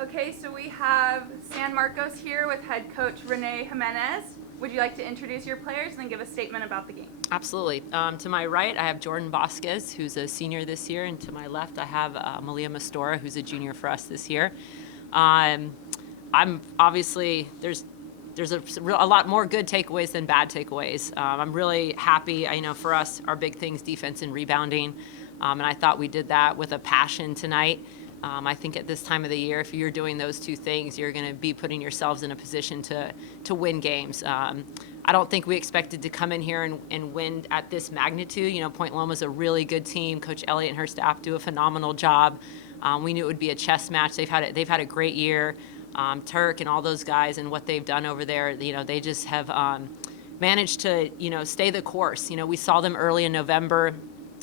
Okay, so we have San Marcos here with head coach Renee Jimenez. Would you like to introduce your players and then give a statement about the game? Absolutely. To my right, I have Jordan Vasquez, who's a senior this year, and to my left, I have Malia Mastora, who's a junior for us this year. I'm obviously there's a lot more good takeaways than bad takeaways. I'm really happy. I know for us, our big things defense and rebounding, and I thought we did that with a passion tonight. I think at this time of the year, if you're doing those two things, you're going to be putting yourselves in a position to win games. I don't think we expected to come in here and win at this magnitude. You know, Point Loma's a really good team. Coach Elliott and her staff do a phenomenal job. We knew it would be a chess match. They've had a great year. Turk and all those guys and what they've done over there, you know, they just have managed to, stay the course. You know, we saw them early in November.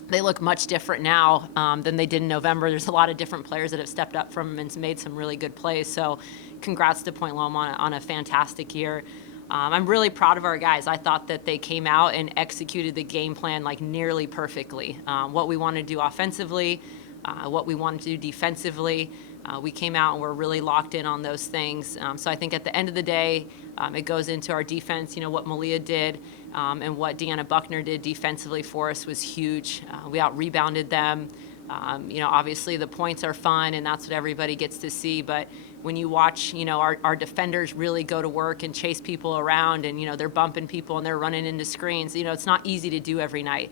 They look much different now than they did in November. There's a lot of different players that have stepped up from them and made some really good plays. So congrats to Point Loma on a fantastic year. I'm really proud of our guys. I thought that they came out and executed the game plan like nearly perfectly. What we wanted to do offensively, what we wanted to do defensively. We came out and we're really locked in on those things. So I think at the end of the day, it goes into our defense. You know, what Malia did and what Deanna Buckner did defensively for us was huge. We out-rebounded them. Obviously the points are fun and that's what everybody gets to see. But when you watch, our defenders really go to work and chase people around and, they're bumping people and they're running into screens, it's not easy to do every night.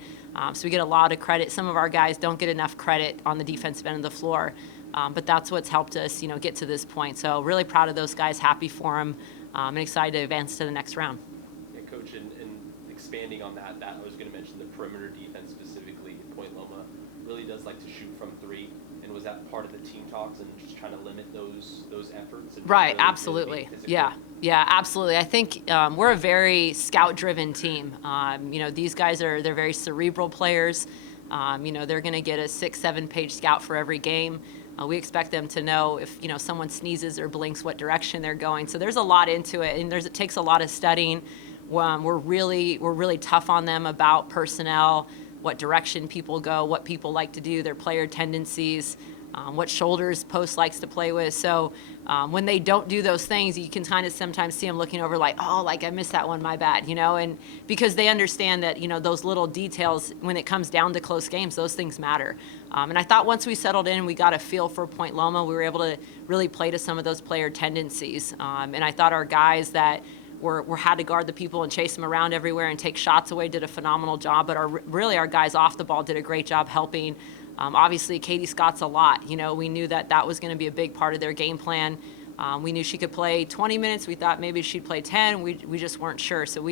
So we get a lot of credit. Some of our guys don't get enough credit on the defensive end of the floor. But that's what's helped us, get to this point. So really proud of those guys, happy for them, and excited to advance to the next round. Yeah, Coach, and expanding on that, I was going to mention the perimeter defense specifically. Point Loma really does like to shoot from three. And was that part of the team talks and just trying to limit those efforts? And right, really, absolutely. Yeah, absolutely. I think we're a very scout-driven team. These guys they're very cerebral players. They're going to get a 6-7 page scout for every game. We expect them to know if someone sneezes or blinks what direction they're going. So there's a lot into it, and it takes a lot of studying. We're really tough on them about personnel, what direction people go, what people like to do, their player tendencies, what shoulders Post likes to play with. So when they don't do those things, you can kind of sometimes see them looking over like, oh, like I missed that one, my bad, and because they understand that, those little details, when it comes down to close games, those things matter. And I thought once we settled in, we got a feel for Point Loma, we were able to really play to some of those player tendencies. And I thought our guys that were had to guard the people and chase them around everywhere and take shots away did a phenomenal job. But our guys off the ball did a great job helping. Obviously, Katie Scott's a lot. We knew that was going to be a big part of their game plan. We knew she could play 20 minutes. We thought maybe she'd play 10. We just weren't sure. So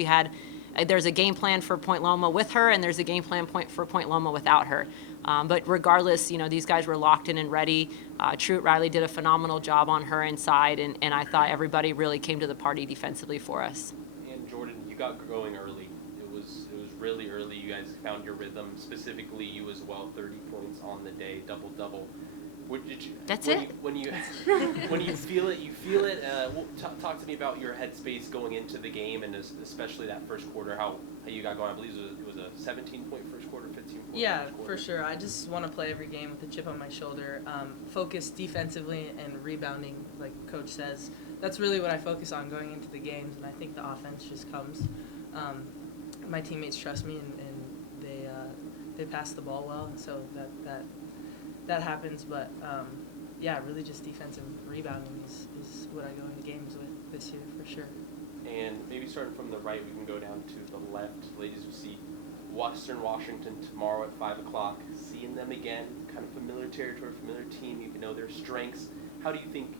there's a game plan for Point Loma with her, and there's a game plan for Point Loma without her. But regardless, these guys were locked in and ready. Truett Riley did a phenomenal job on her inside, and I thought everybody really came to the party defensively for us. And Jordan, you got going early. It was really early. You guys found your rhythm. Specifically, you as well. 30 points on the day, double. That's when it. When you feel it, you feel it. Talk to me about your headspace going into the game, and especially that first quarter. How you got going? I believe it was a 17-point first quarter, 15-point first quarter. For sure. I just want to play every game with a chip on my shoulder. Focus defensively and rebounding, like Coach says. That's really what I focus on going into the games, and I think the offense just comes. My teammates trust me, and they pass the ball well, so that happens. But really just defensive rebounding is what I go into games with this year for sure. And maybe starting from the right, we can go down to the left. Ladies, we see Western Washington tomorrow at 5 o'clock. Seeing them again, kind of familiar territory, familiar team. You can know their strengths. How do you think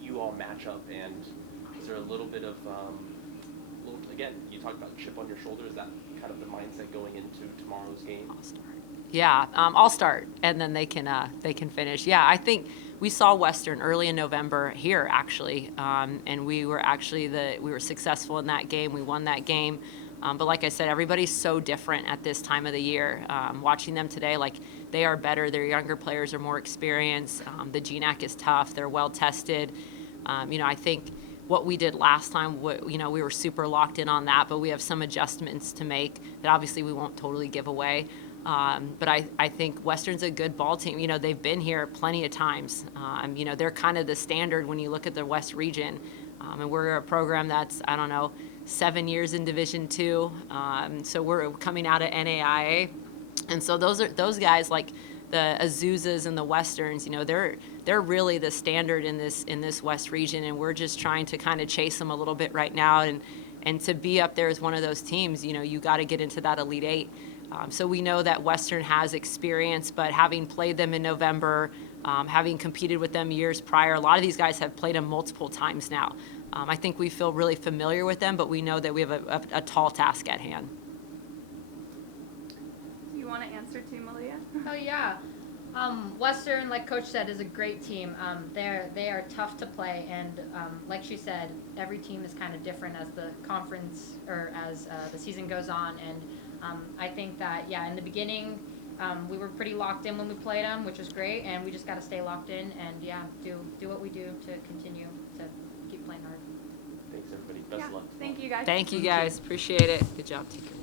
you all match up? And is there a little bit of, again, you talked about chip on your shoulder. Is that kind of the mindset going into tomorrow's game? I'll start. Yeah, I'll start, and then they can finish. Yeah, I think we saw Western early in November here, actually, and we were successful in that game. We won that game. But like I said, everybody's so different at this time of the year. Watching them today, like they are better. Their younger players are more experienced. The GNAC is tough. They're well tested. I think what we did last time, we were super locked in on that, but we have some adjustments to make that obviously we won't totally give away. But I think Western's a good ball team. You know, they've been here plenty of times. You know, they're kind of the standard when you look at the West region. And we're a program that's, I don't know, 7 years in Division II. So we're coming out of NAIA. And so those guys like the Azuzas and the Westerns, you know, they're really the standard in this West region, and we're just trying to kind of chase them a little bit right now. And to be up there as one of those teams, you know, you got to get into that Elite Eight. So we know that Western has experience, but having played them in November, having competed with them years prior, a lot of these guys have played them multiple times now. I think we feel really familiar with them, but we know that we have a tall task at hand. Do you want to answer too, Malia? Oh yeah, Western, like Coach said, is a great team. They are tough to play, and like she said, every team is kind of different as the conference or as the season goes on. And I think that in the beginning we were pretty locked in when we played them, which was great, and we just got to stay locked in and do what we do to continue to keep playing hard. Thanks everybody. Best of luck. Thank you guys. Thank you guys. Appreciate it. Good job. Take care.